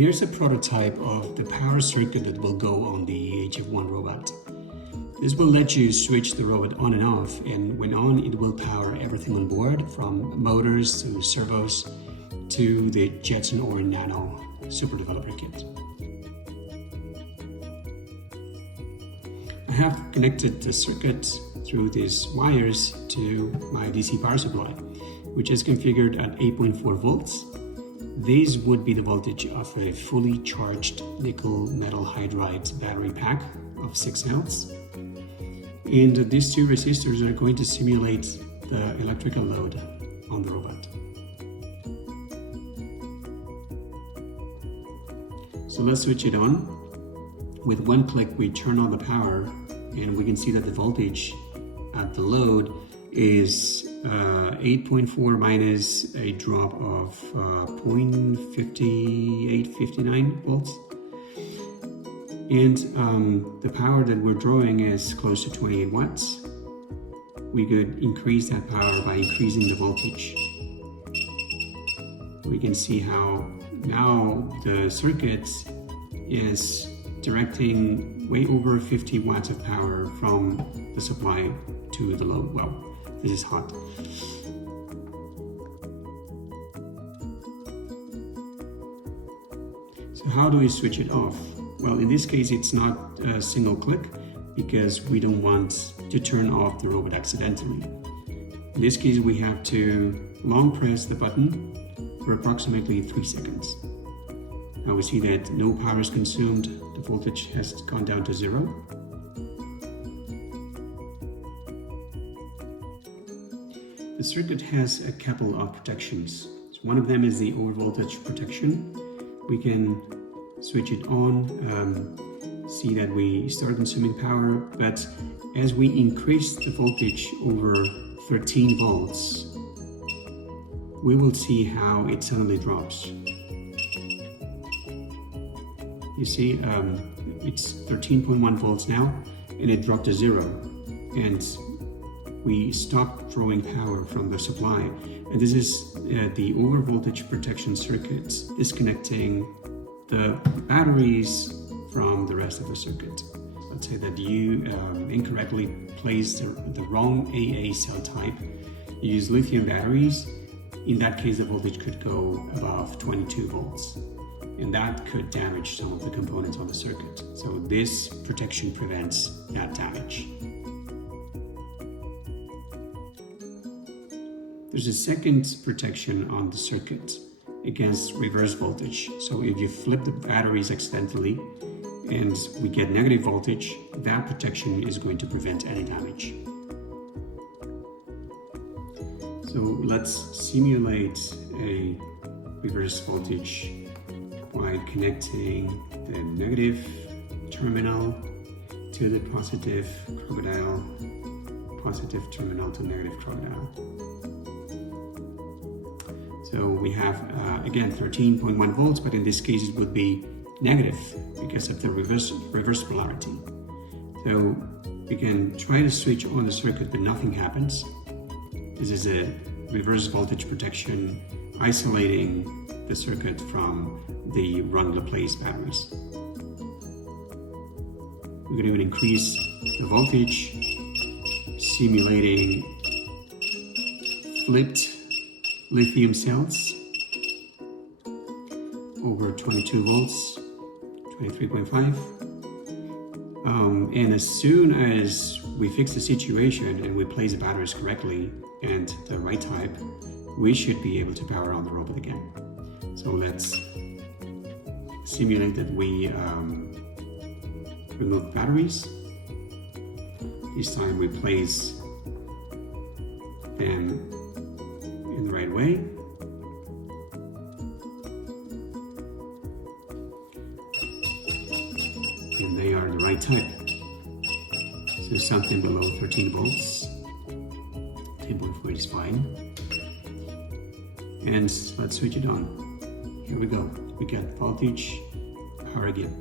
here's a prototype of the power circuit that will go on the HF1 robot. This will let you switch the robot on and off, and when on, it will power everything on board, from motors to servos to the Jetson Orin Nano Super Developer Kit. I have connected the circuit through these wires to my DC power supply, which is configured at 8.4 volts. These would be the voltage of a fully charged nickel metal hydride battery pack of 6 volts. And these two resistors are going to simulate the electrical load on the robot. So let's switch it on. With one click, we turn on the power, and we can see that the voltage at the load is 8.4 minus a drop of 0.5859 volts. And the power that we're drawing is close to 28 watts. We could increase that power by increasing the voltage. We can see how now the circuit is directing way over 50 watts of power from the supply to the load. Well, this is hot. So how do we switch it off? Well, in this case, it's not a single click because we don't want to turn off the robot accidentally. In this case, we have to long press the button for approximately 3 seconds. Now we see that no power is consumed. The voltage has gone down to 0. The circuit has a couple of protections. So one of them is the overvoltage protection. We can switch it on, see that we start consuming power, but as we increase the voltage over 13 volts, we will see how it suddenly drops. You see, it's 13.1 volts now, and it dropped to 0. And we stopped drawing power from the supply. And this is the overvoltage protection circuit disconnecting the batteries from the rest of the circuit. Let's say that you incorrectly placed the wrong AA cell type. You use lithium batteries. In that case, the voltage could go above 22 volts. And that could damage some of the components on the circuit. So this protection prevents that damage. There's a second protection on the circuit against reverse voltage. So if you flip the batteries accidentally and we get negative voltage, that protection is going to prevent any damage. So let's simulate a reverse voltage by connecting the negative terminal to the positive crocodile, positive terminal to negative crocodile. So we have, again, 13.1 volts, but in this case it would be negative because of the reverse polarity. So we can try to switch on the circuit, but nothing happens. This is a reverse voltage protection isolating the circuit from the run Laplace batteries. We can even increase the voltage, simulating flipped lithium cells over 22 volts, 23.5. And as soon as we fix the situation and we place the batteries correctly and the right type, we should be able to power on the robot again. So let's simulate that we remove batteries. This time we place them in the right way. And they are the right type. So something below 13 volts. 10.4 is fine. And let's switch it on. Here we go. We get voltage, power again.